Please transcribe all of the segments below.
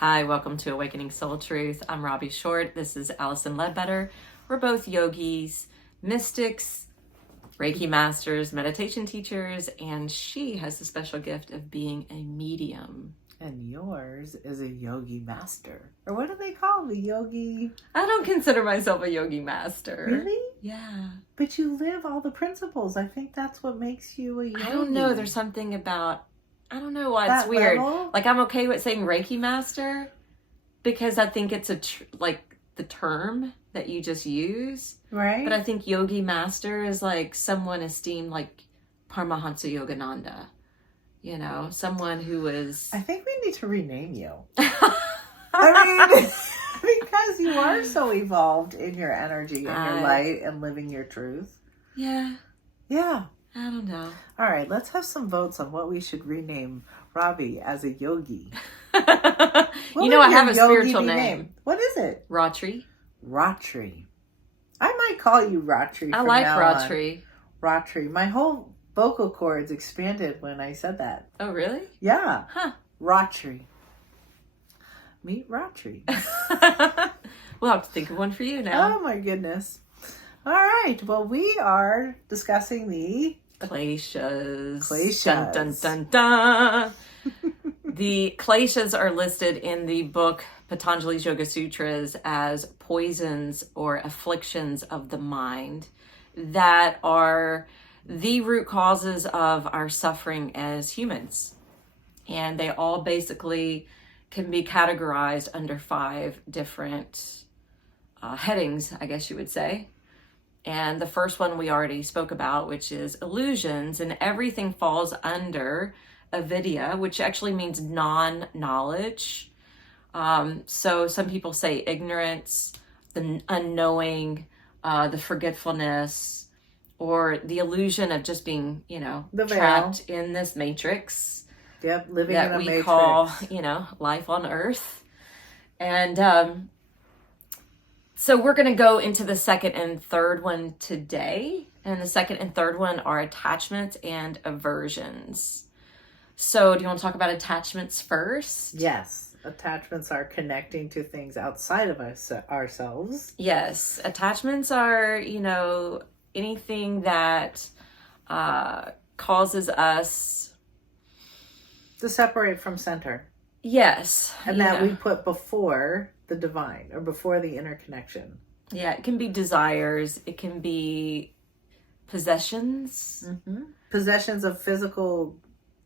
Hi, welcome to Awakening Soul Truth. I'm Robbie Short. This is Allison Ledbetter. We're both yogis, mystics, Reiki masters, meditation teachers, and she has the special gift of being a medium. And yours is a yogi master. Or what do they call the yogi? I don't consider myself a yogi master. Really? Yeah. But you live all the principles. I think that's what makes you a yogi. I don't know. There's something about, I don't know why that it's weird. Level? Like, I'm okay with saying Reiki master because I think it's like the term that you just use. Right. But I think yogi master is like someone esteemed like Paramahansa Yogananda. You know, someone who was... I think we need to rename you. I mean, because you are so evolved in your energy and your light and living your truth. Yeah. Yeah. I don't know. All right, let's have some votes on what we should rename Robbie as a yogi. You know, I have a spiritual name. What is it? Ratri. Ratri. I might call you Ratri. I like Ratri. Ratri. My whole vocal cords expanded when I said that. Oh, really? Yeah. Huh. Ratri. Meet Ratri. We'll have to think of one for you now. Oh, my goodness. All right. Well, we are discussing the Kleshas. Kleshas. Dun, dun, dun, dun. The Kleshas are listed in the book Patanjali's Yoga Sutras as poisons or afflictions of the mind that are the root causes of our suffering as humans. And they all basically can be categorized under 5 different headings, I guess you would say. And the first one we already spoke about, which is illusions, and everything falls under avidya, which actually means non-knowledge. So some people say ignorance, the unknowing, the forgetfulness, or the illusion of just being, trapped in this matrix. Yep, living in a matrix. That we call, life on earth. And so we're going to go into the second and third one today. And the second and third one are attachments and aversions. So do you want to talk about attachments first? Yes. Attachments are connecting to things outside of ourselves. Yes. Attachments are, anything that causes us to separate from center. Yes. And that we put before the divine or before the interconnection. Yeah, it can be desires. It can be possessions. Mm-hmm. Possessions of physical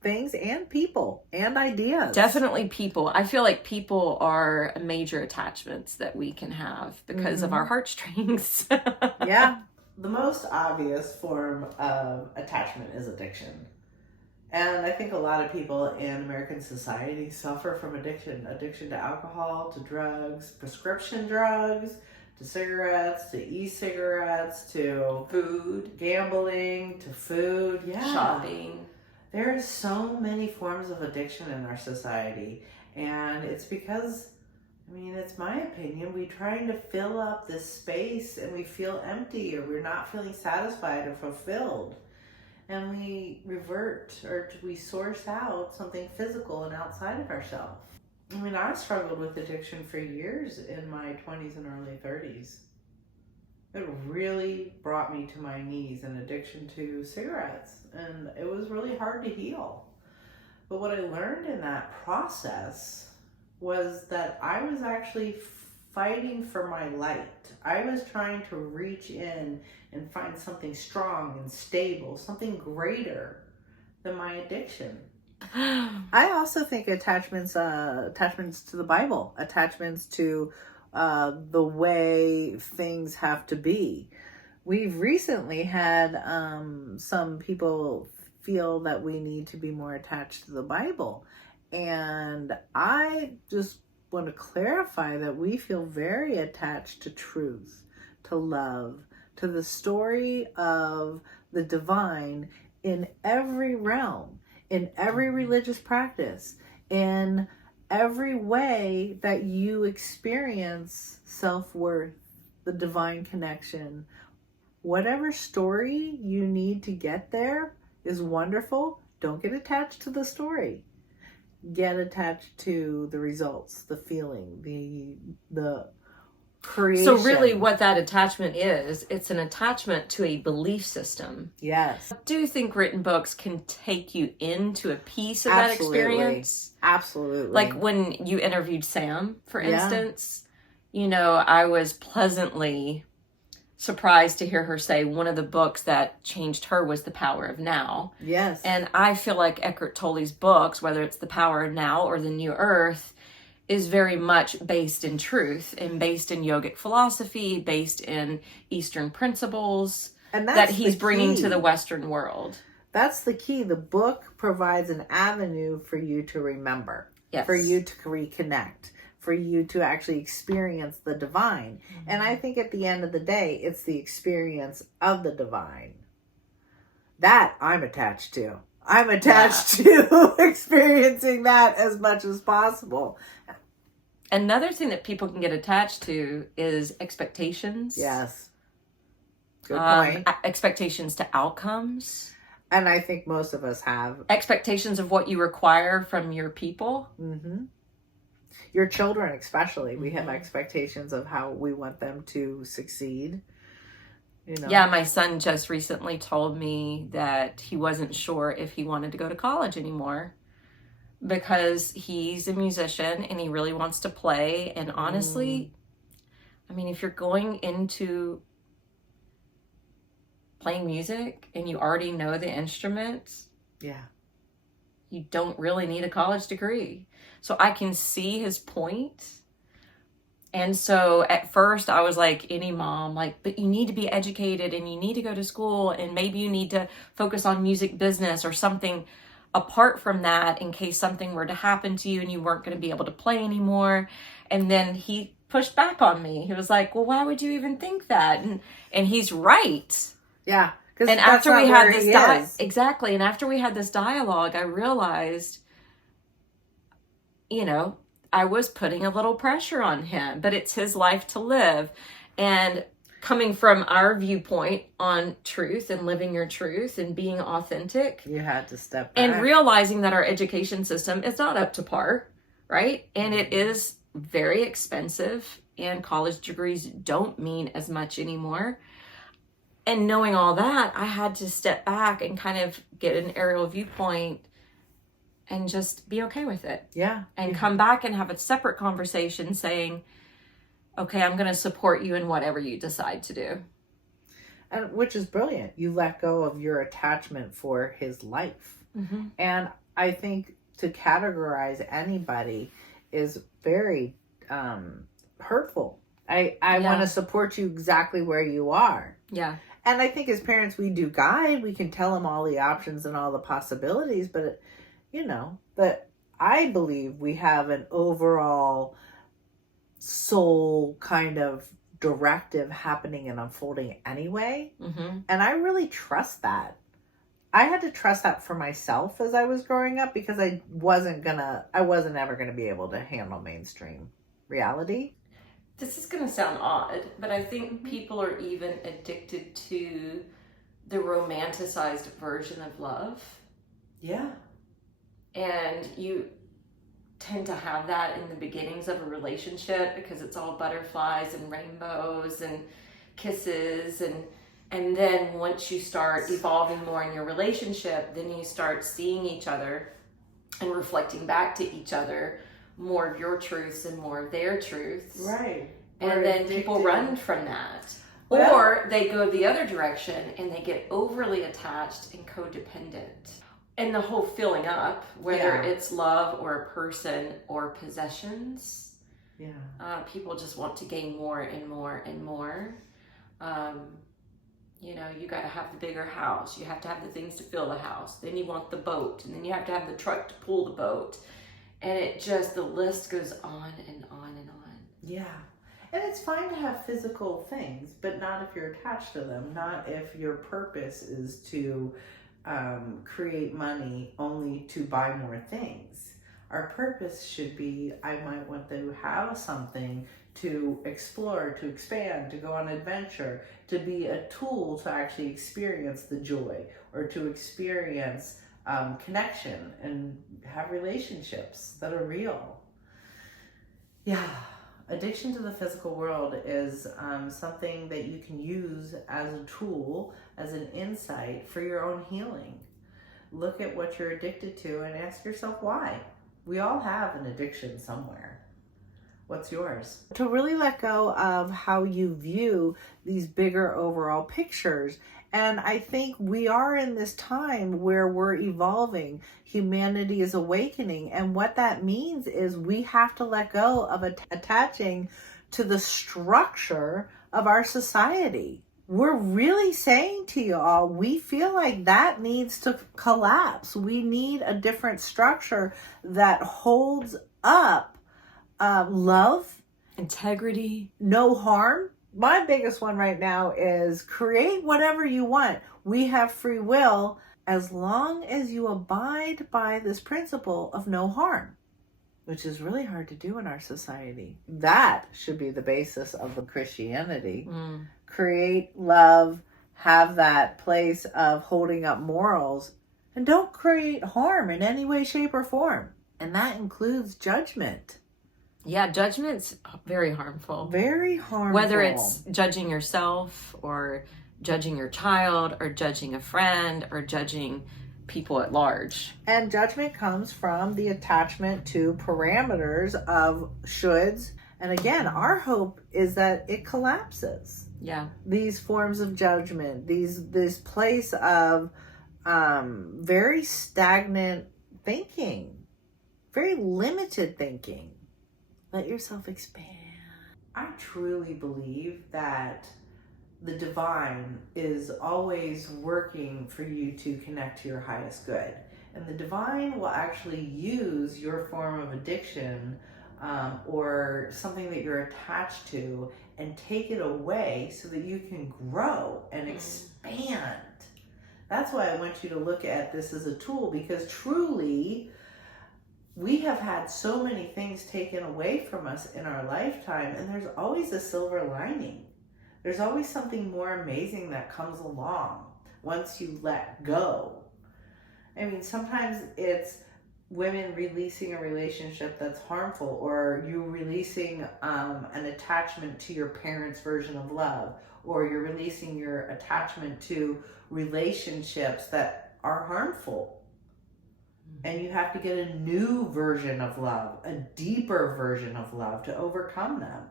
things and people and ideas. Definitely people. I feel like people are major attachments that we can have because of our heartstrings. Yeah. The most obvious form of attachment is addiction. And I think a lot of people in American society suffer from addiction. Addiction to alcohol, to drugs, prescription drugs, to cigarettes, to e-cigarettes, to food, gambling, to food, shopping. There are so many forms of addiction in our society. And it's because, it's my opinion, we're trying to fill up this space and we feel empty or we're not feeling satisfied or fulfilled. And we revert or we source out something physical and outside of ourselves. I struggled with addiction for years in my 20s and early 30s. It really brought me to my knees, an addiction to cigarettes. And it was really hard to heal. But what I learned in that process was that I was actually fighting for my light. I was trying to reach in and find something strong and stable, something greater than my addiction. I also think attachments to the Bible, attachments to the way things have to be. We've recently had some people feel that we need to be more attached to the Bible. And I just want to clarify that we feel very attached to truth, to love, to the story of the divine in every realm, in every religious practice, in every way that you experience self-worth, the divine connection. Whatever story you need to get there is wonderful. Don't get attached to the story. get attached to the results, the feeling, the creation. So really what that attachment is, it's an attachment to a belief system. Yes. I do think written books can take you into a piece of Absolutely. that experience. Absolutely. Like when you interviewed Sam, for instance, you know, I was pleasantly surprised to hear her say one of the books that changed her was The Power of Now. Yes. And I feel like Eckhart Tolle's books, whether it's The Power of Now or The New Earth, is very much based in truth and based in yogic philosophy, based in Eastern principles and that he's bringing to the Western world. That's the key. The book provides an avenue for you to remember, Yes. for you to reconnect, for you to actually experience the divine. Mm-hmm. And I think at the end of the day, it's the experience of the divine that I'm attached to. I'm attached to experiencing that as much as possible. Another thing that people can get attached to is expectations. Yes. Good point. Expectations to outcomes. And I think most of us have. Expectations of what you require from your people. Mm-hmm. Your children especially. We have expectations of how we want them to succeed. You know? Yeah, my son just recently told me that he wasn't sure if he wanted to go to college anymore because he's a musician and he really wants to play. And honestly, I mean, if you're going into playing music and you already know the instruments, you don't really need a college degree. So I can see his point. And so at first I was like any mom, like, but you need to be educated and you need to go to school and maybe you need to focus on music business or something apart from that in case something were to happen to you and you weren't going to be able to play anymore. And then he pushed back on me. He was like, well, why would you even think that? And he's right. Yeah. And after we had this exactly. And after we had this dialogue, I realized, you know, I was putting a little pressure on him, but it's his life to live. And coming from our viewpoint on truth and living your truth and being authentic, you had to step back. And realizing that our education system is not up to par, right? And it is very expensive and college degrees don't mean as much anymore. And knowing all that, I had to step back and kind of get an aerial viewpoint and just be okay with it. Yeah. And come back and have a separate conversation saying, okay, I'm going to support you in whatever you decide to do. And which is brilliant. You let go of your attachment for his life. Mm-hmm. And I think to categorize anybody is very hurtful. I want to support you exactly where you are. Yeah. And I think as parents, we do guide. We can tell them all the options and all the possibilities. But, but I believe we have an overall soul kind of directive happening and unfolding anyway. Mm-hmm. And I really trust that. I had to trust that for myself as I was growing up because I wasn't ever going to be able to handle mainstream reality. This is going to sound odd, but I think people are even addicted to the romanticized version of love. Yeah. And you tend to have that in the beginnings of a relationship because it's all butterflies and rainbows and kisses and then once you start evolving more in your relationship, then you start seeing each other and reflecting back to each other more of your truths and more of their truths. Right. And then people run from that. Well, or they go the other direction and they get overly attached and codependent. And the whole filling up, whether it's love or a person or possessions, people just want to gain more and more and more. You got to have the bigger house. You have to have the things to fill the house. Then you want the boat. And then you have to have the truck to pull the boat. And the list goes on and on and on. Yeah. And it's fine to have physical things, but not if you're attached to them. Not if your purpose is to create money only to buy more things. Our purpose should be, I might want to have something to explore, to expand, to go on adventure, to be a tool to actually experience the joy or to experience connection and have relationships that are real. Yeah, addiction to the physical world is something that you can use as a tool, as an insight for your own healing. Look at what you're addicted to and ask yourself why. We all have an addiction somewhere. What's yours? To really let go of how you view these bigger overall pictures. And I think we are in this time where we're evolving. Humanity is awakening. And what that means is we have to let go of attaching to the structure of our society. We're really saying to you all, we feel like that needs to collapse. We need a different structure that holds up love, integrity, no harm. My biggest one right now is create whatever you want. We have free will as long as you abide by this principle of no harm, which is really hard to do in our society. That should be the basis of the Christianity. Create love, have that place of holding up morals, and don't create harm in any way, shape, or form. And that includes judgment. Yeah, judgment's very harmful. Very harmful. Whether it's judging yourself or judging your child or judging a friend or judging people at large. And judgment comes from the attachment to parameters of shoulds. And again, our hope is that it collapses. Yeah. These forms of judgment, this place of very stagnant thinking, very limited thinking. Let yourself expand. I truly believe that the divine is always working for you to connect to your highest good. And the divine will actually use your form of addiction or something that you're attached to and take it away so that you can grow and expand. That's why I want you to look at this as a tool, because truly, we have had so many things taken away from us in our lifetime, and there's always a silver lining. There's always something more amazing that comes along once you let go. I mean, sometimes it's women releasing a relationship that's harmful, or you releasing an attachment to your parents' version of love, or you're releasing your attachment to relationships that are harmful. And you have to get a new version of love, a deeper version of love to overcome them.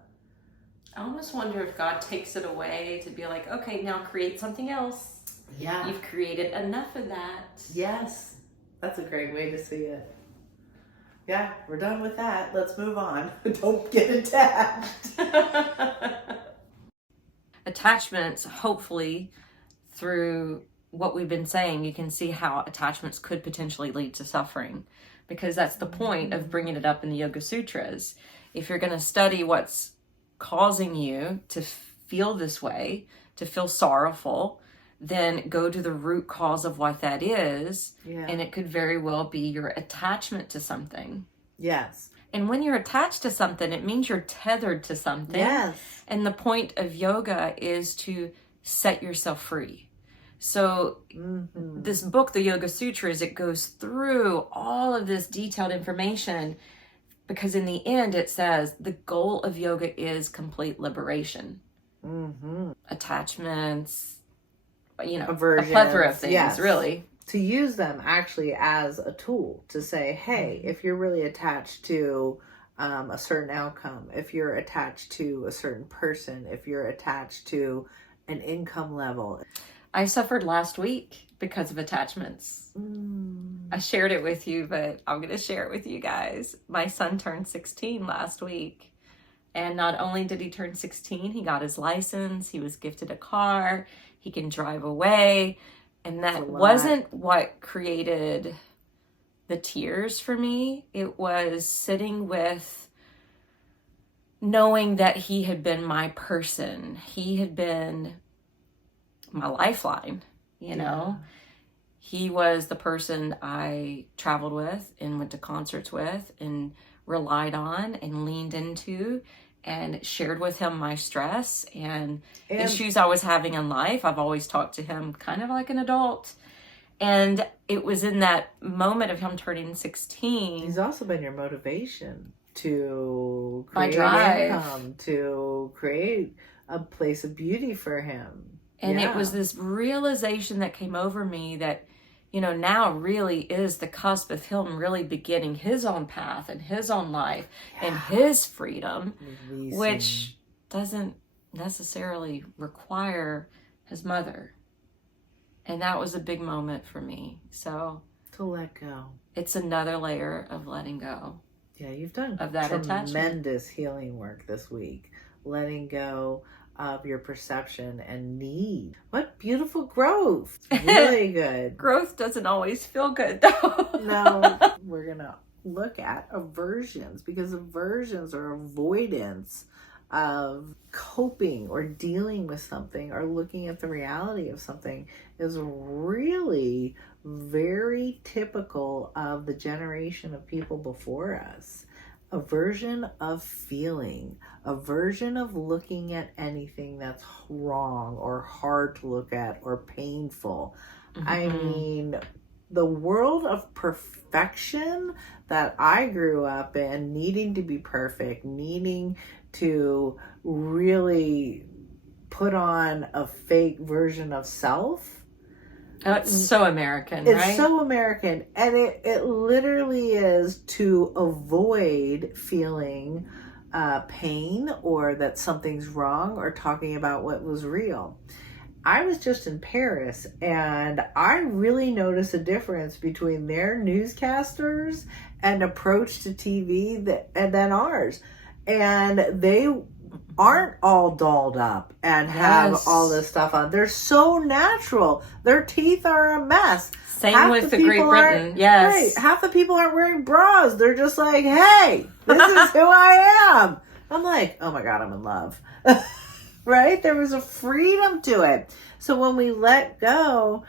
I almost wonder if God takes it away to be like, okay, now create something else. Yeah. You've created enough of that. Yes. That's a great way to see it. Yeah, we're done with that. Let's move on. Don't get attached. Attachments, hopefully, through what we've been saying, you can see how attachments could potentially lead to suffering, because that's the point of bringing it up in the Yoga Sutras. If you're going to study what's causing you to feel this way, to feel sorrowful, then go to the root cause of what that is. Yeah. And it could very well be your attachment to something. Yes. And when you're attached to something, it means you're tethered to something. Yes. And the point of yoga is to set yourself free. So this book, the Yoga Sutras, it goes through all of this detailed information, because in the end it says the goal of yoga is complete liberation. Attachments, Aversions, a plethora of things, really. To use them actually as a tool to say, hey, if you're really attached to a certain outcome, if you're attached to a certain person, if you're attached to an income level. I suffered last week because of attachments. I shared it with you, but I'm going to share it with you guys. My son turned 16 last week. And not only did he turn 16, he got his license. He was gifted a car. He can drive away. And that wasn't what created the tears for me. It was sitting with knowing that he had been my person. He had been my lifeline, you know. He was the person I traveled with and went to concerts with and relied on and leaned into and shared with him my stress and issues I was having in life. I've always talked to him kind of like an adult. And it was in that moment of him turning 16. He's also been your motivation to My create drive. income, to create a place of beauty for him. And Yeah. it was this realization that came over me that, now really is the cusp of him really beginning his own path and his own life and his freedom, Releasing. which doesn't necessarily require his mother. And that was a big moment for me. So to let go. It's another layer of letting go. Yeah, you've done of that tremendous healing work this week. Letting go of your perception and need. What beautiful growth. Really good. Growth doesn't always feel good, though. No, we're going to look at aversions, because aversions are avoidance of coping or dealing with something or looking at the reality of something is really very typical of the generation of people before us. Aversion of feeling, aversion of looking at anything that's wrong or hard to look at or painful. Mm-hmm. I mean, the world of perfection that I grew up in, needing to be perfect, needing to really put on a fake version of self. Oh, it's so American, right? It's so American. And it literally is to avoid feeling pain or that something's wrong or talking about what was real. I was just in Paris and I really noticed a difference between their newscasters and approach to TV than ours. And they aren't all dolled up and have all this stuff on. They're so natural. Their teeth are a mess. Same with the Great Britain. Yes. Right. Half the people aren't wearing bras. They're just like, hey, this is who I am. I'm like, oh my God, I'm in love. Right? There was a freedom to it. So when we let go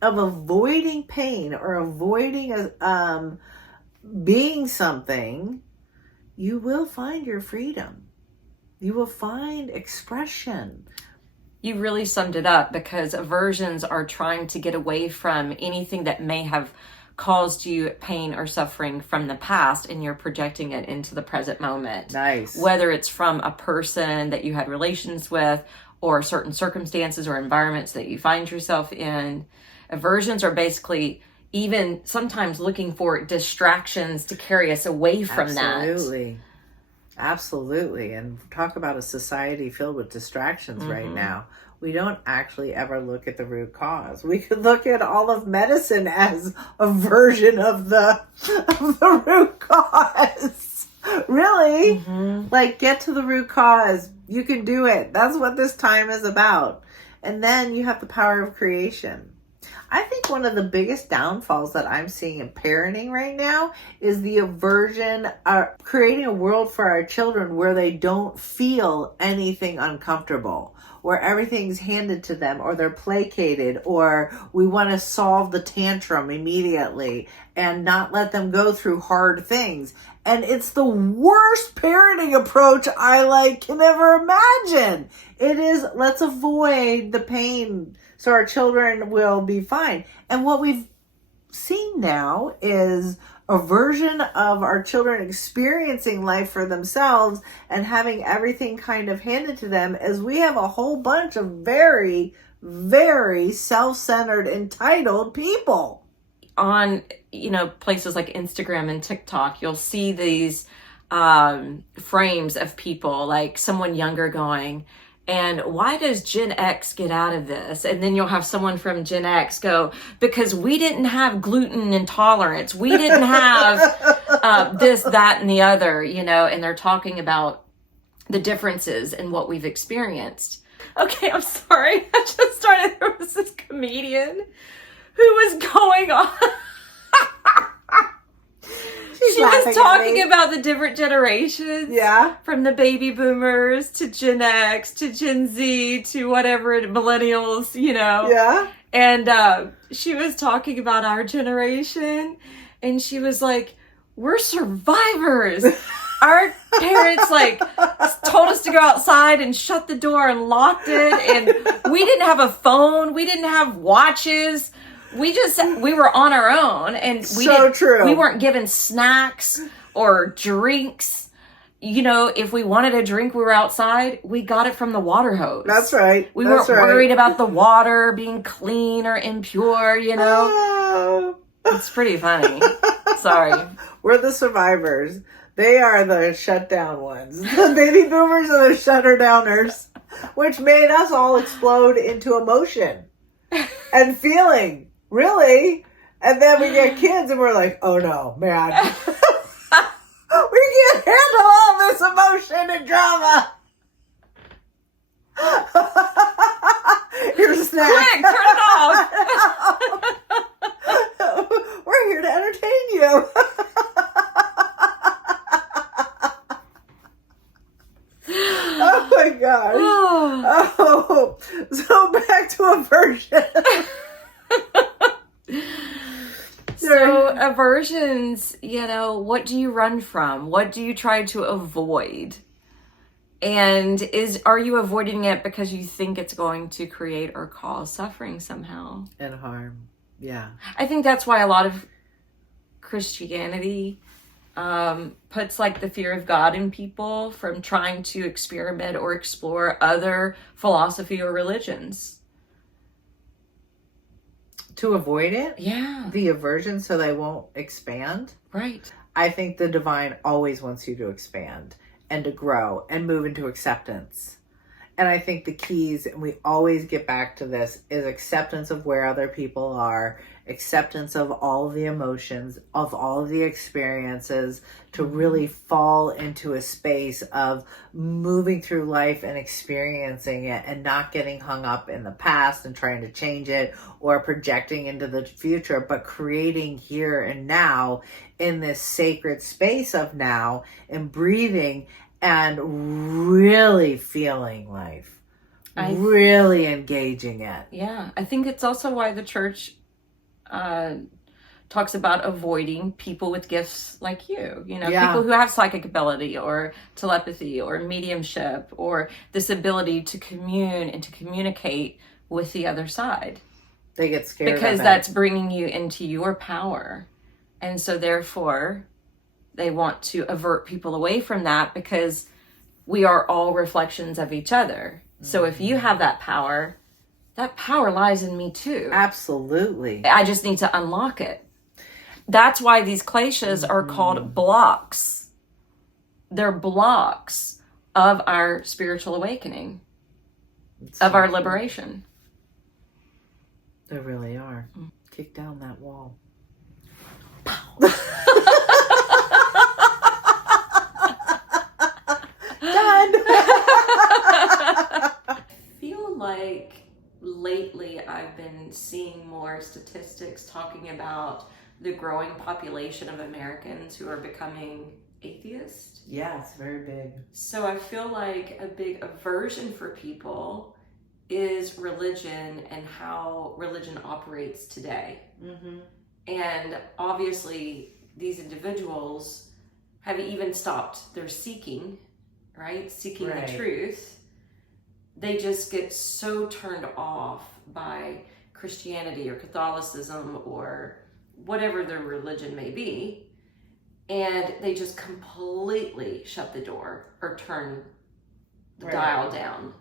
of avoiding pain or avoiding being something, you will find your freedom. You will find expression. You really summed it up, because aversions are trying to get away from anything that may have caused you pain or suffering from the past, and you're projecting it into the present moment. Nice. Whether it's from a person that you had relations with or certain circumstances or environments that you find yourself in. Aversions are basically even sometimes looking for distractions to carry us away from that. Absolutely. And talk about a society filled with distractions right now. We don't actually ever look at the root cause. We could look at all of medicine as a version of the root cause. Really? Like, get to the root cause. You can do it. That's what this time is about. And then you have the power of creation. I think one of the biggest downfalls that I'm seeing in parenting right now is the aversion, creating a world for our children where they don't feel anything uncomfortable, where everything's handed to them, or they're placated, or we want to solve the tantrum immediately and not let them go through hard things. And it's the worst parenting approach I can ever imagine. It is, let's avoid the pain so our children will be fine. And what we've seen now is a version of our children experiencing life for themselves and having everything kind of handed to them, as we have a whole bunch of very, very self-centered, entitled people. On, places like Instagram and TikTok, you'll see these frames of people, like someone younger going, and why does Gen X get out of this? And then you'll have someone from Gen X go, because we didn't have gluten intolerance. We didn't have this, that, and the other, and they're talking about the differences in what we've experienced. Okay, I'm sorry. I just started, there was this comedian who was going on. She was talking about the different generations. Yeah. From the baby boomers to Gen X to Gen Z to whatever, millennials, Yeah. And she was talking about our generation, and she was like, we're survivors. Our parents told us to go outside and shut the door and locked it, and we didn't have a phone. We didn't have watches. We were on our own, and we weren't given snacks or drinks. You know, if we wanted a drink, we were outside, we got it from the water hose. That's right. We weren't worried about the water being clean or impure, you know. Oh. It's pretty funny. Sorry. We're the survivors. They are the shut down ones. The baby boomers are the shutter downers, which made us all explode into emotion and feeling, really. And then we get kids and we're like, oh no, man. We can't handle all this emotion and drama. Here's a snack. Quick, turn it off. We're here to entertain you. Oh my gosh. Oh, so back to aversion. So aversions, you know, what do you run from? What do you try to avoid? And are you avoiding it because you think it's going to create or cause suffering somehow? And harm. Yeah. I think that's why a lot of Christianity puts like the fear of God in people from trying to experiment or explore other philosophy or religions. To avoid it? Yeah. The aversion so they won't expand? Right. I think the divine always wants you to expand and to grow and move into acceptance. And I think the keys, and we always get back to this, is acceptance of where other people are, acceptance of all of the emotions, of all of the experiences, to really fall into a space of moving through life and experiencing it and not getting hung up in the past and trying to change it or projecting into the future, but creating here and now in this sacred space of now and breathing and really feeling life, really engaging it. Yeah, I think it's also why the church talks about avoiding people with gifts like you know, people who have psychic ability or telepathy or mediumship or this ability to commune and to communicate with the other side. They get scared because that's bringing you into your power. And so therefore they want to avert people away from that because we are all reflections of each other. Mm-hmm. So if you have that power lies in me too. Absolutely. I just need to unlock it. That's why these Kleshas are called blocks. They're blocks of our spiritual awakening, of our liberation. They really are. Kick down that wall. Done. I feel like lately I've been seeing more statistics talking about the growing population of Americans who are becoming atheist. Yeah, it's very big. So I feel like a big aversion for people is religion and how religion operates today. Mm-hmm. And obviously these individuals have even stopped their seeking, right? Seeking the truth. They just get so turned off by Christianity or Catholicism or whatever their religion may be, and they just completely shut the door or turn the dial down.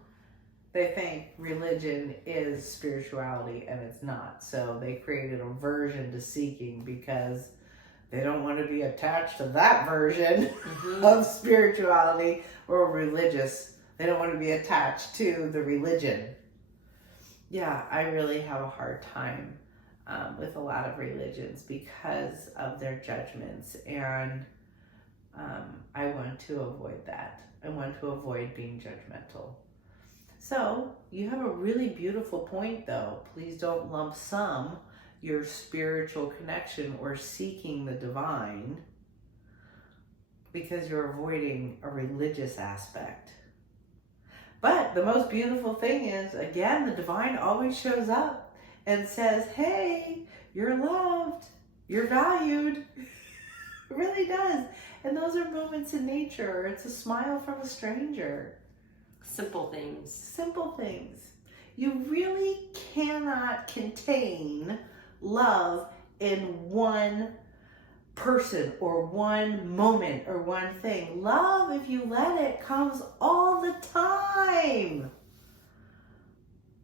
They think religion is spirituality, and it's not. So they created a aversion to seeking because they don't want to be attached to that version of spirituality or religious. They don't want to be attached to the religion. Yeah, I really have a hard time with a lot of religions because of their judgments, and I want to avoid that. I want to avoid being judgmental. So you have a really beautiful point, though. Please don't lump sum your spiritual connection or seeking the divine because you're avoiding a religious aspect. But the most beautiful thing is, again, the divine always shows up and says, hey, you're loved, you're valued. It really does. And those are moments in nature. It's a smile from a stranger. Simple things. Simple things. You really cannot contain love in one person or one moment or one thing. Love, if you let it, comes all the time.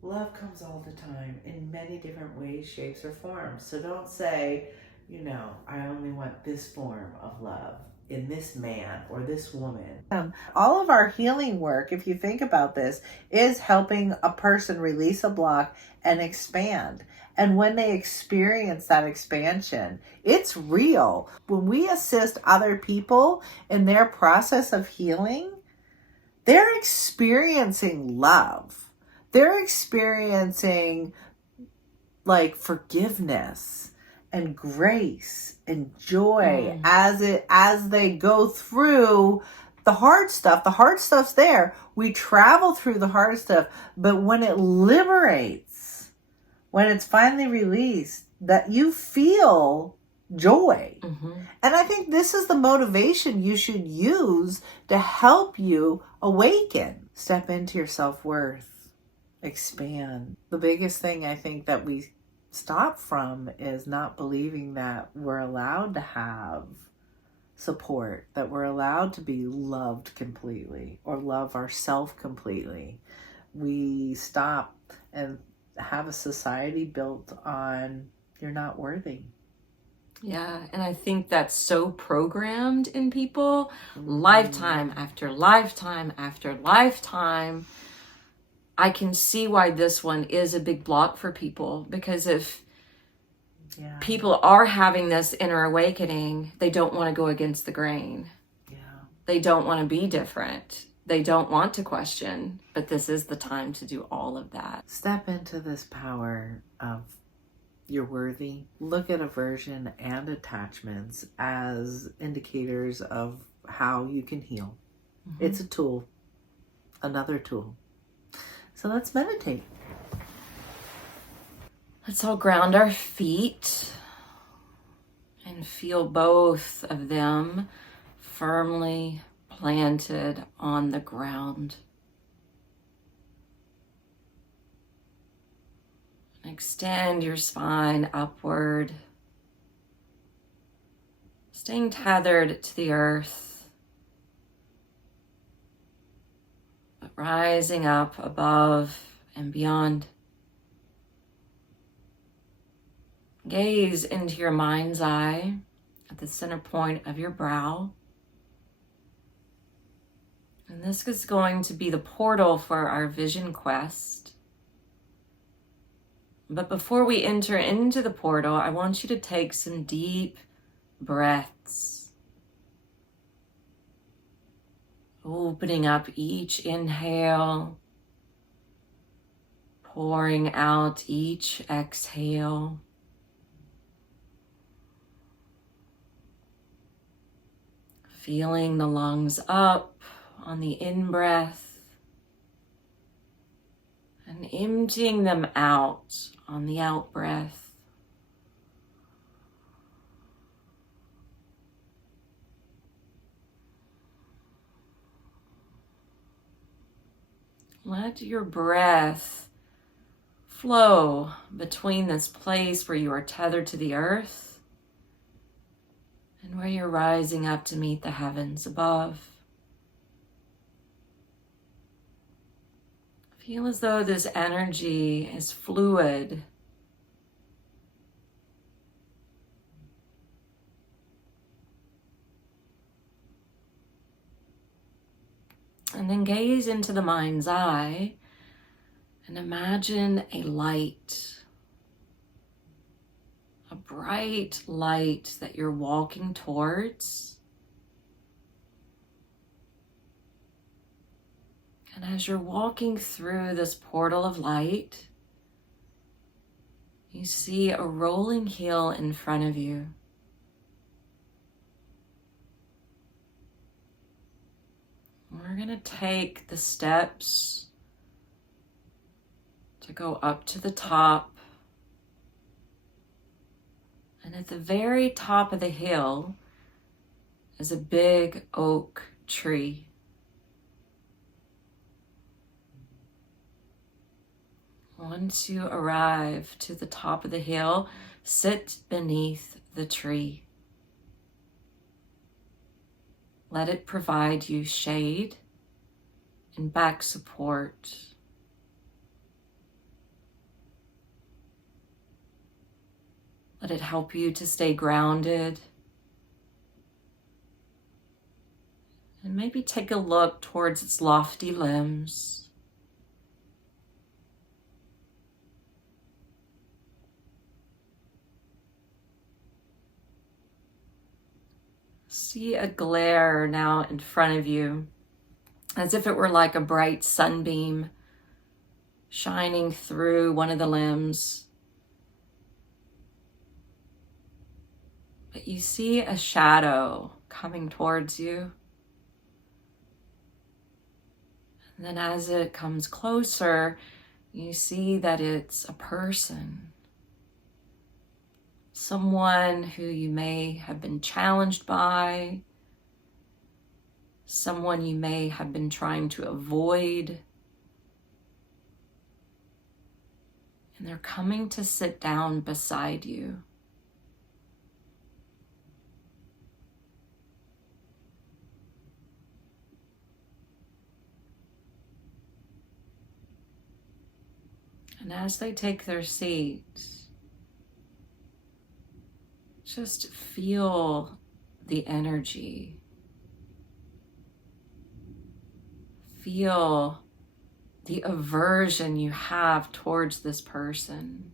Love comes all the time in many different ways, shapes, or forms. So don't say, I only want this form of love in this man or this woman. All of our healing work, if you think about this, is helping a person release a block and expand. And when they experience that expansion, it's real. When we assist other people in their process of healing, they're experiencing love. They're experiencing like forgiveness and grace and joy as they go through the hard stuff. The hard stuff's there. We travel through the hard stuff, but when it liberates, when it's finally released, that you feel joy. And I think this is the motivation you should use to help you awaken. Step into your self-worth. Expand. The biggest thing I think that we stop from is not believing that we're allowed to have support, that we're allowed to be loved completely or love ourselves completely. We stop and have a society built on you're not worthy. Yeah, and I think that's so programmed in people, lifetime after lifetime after lifetime. I can see why this one is a big block for people, because if people are having this inner awakening, they don't want to go against the grain. They don't want to be different. They don't want to question, but this is the time to do all of that. Step into this power of you're worthy. Look at aversion and attachments as indicators of how you can heal. It's a tool, another tool. So let's meditate. Let's all ground our feet and feel both of them firmly planted on the ground. Extend your spine upward, staying tethered to the earth, but rising up above and beyond. Gaze into your mind's eye at the center point of your brow. And this is going to be the portal for our vision quest. But before we enter into the portal, I want you to take some deep breaths. Opening up each inhale, pouring out each exhale. Feeling the lungs up on the in-breath and emptying them out on the out-breath. Let your breath flow between this place where you are tethered to the earth and where you're rising up to meet the heavens above. Feel as though this energy is fluid. And then gaze into the mind's eye and imagine a light, a bright light that you're walking towards. And as you're walking through this portal of light, you see a rolling hill in front of you. We're going to take the steps to go up to the top. And at the very top of the hill is a big oak tree. Once you arrive to the top of the hill, Sit beneath the tree. Let it provide you shade and back support. Let it help you to stay grounded. And maybe take a look towards its lofty limbs. See a glare now in front of you, as if it were like a bright sunbeam shining through one of the limbs. But you see a shadow coming towards you. And then as it comes closer, you see that it's a person. Someone who you may have been challenged by, someone you may have been trying to avoid. And they're coming to sit down beside you. And as they take their seats, just feel the energy. Feel the aversion you have towards this person.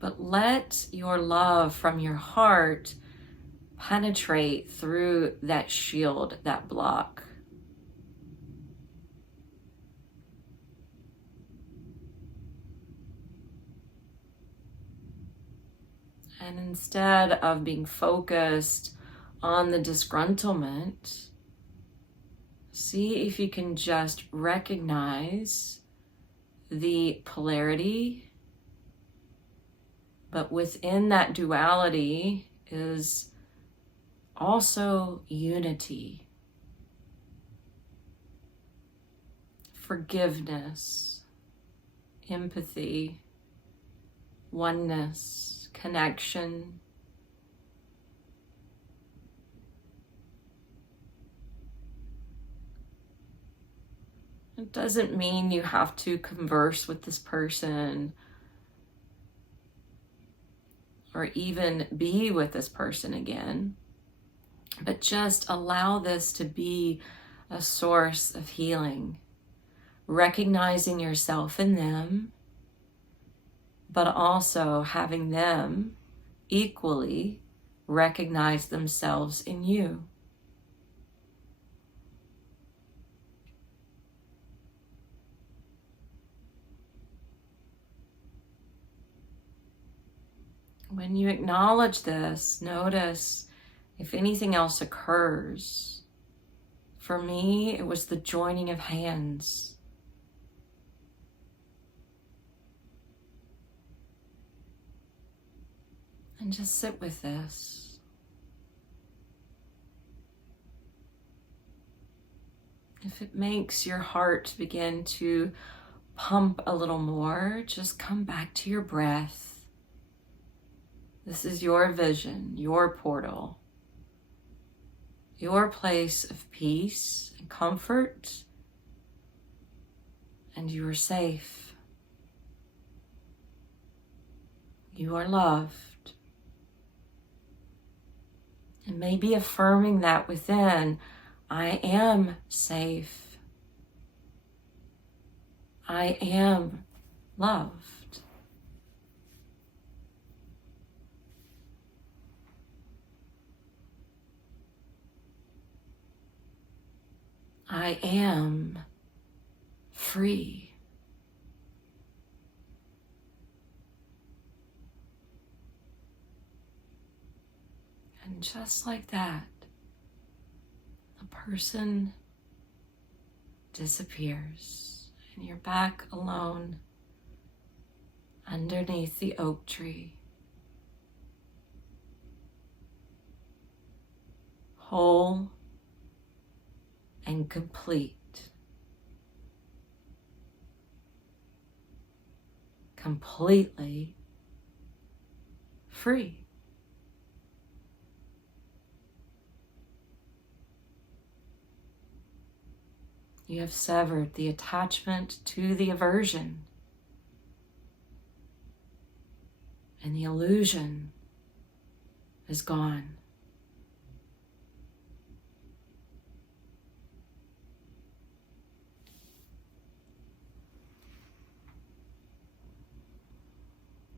But let your love from your heart penetrate through that shield, that block. And instead of being focused on the disgruntlement, see if you can just recognize the polarity, but within that duality is also unity, forgiveness, empathy, oneness, connection. It doesn't mean you have to converse with this person or even be with this person again, but just allow this to be a source of healing, recognizing yourself in them, but also having them equally recognize themselves in you. When you acknowledge this, notice if anything else occurs. For me, it was the joining of hands. And just sit with this. If it makes your heart begin to pump a little more, just come back to your breath. This is your vision, your portal, your place of peace and comfort, and you are safe. You are loved. And maybe affirming that within, I am safe. I am loved. I am free. And just like that, the person disappears and you're back alone underneath the oak tree, whole and complete, completely free. You have severed the attachment to the aversion, and the illusion is gone.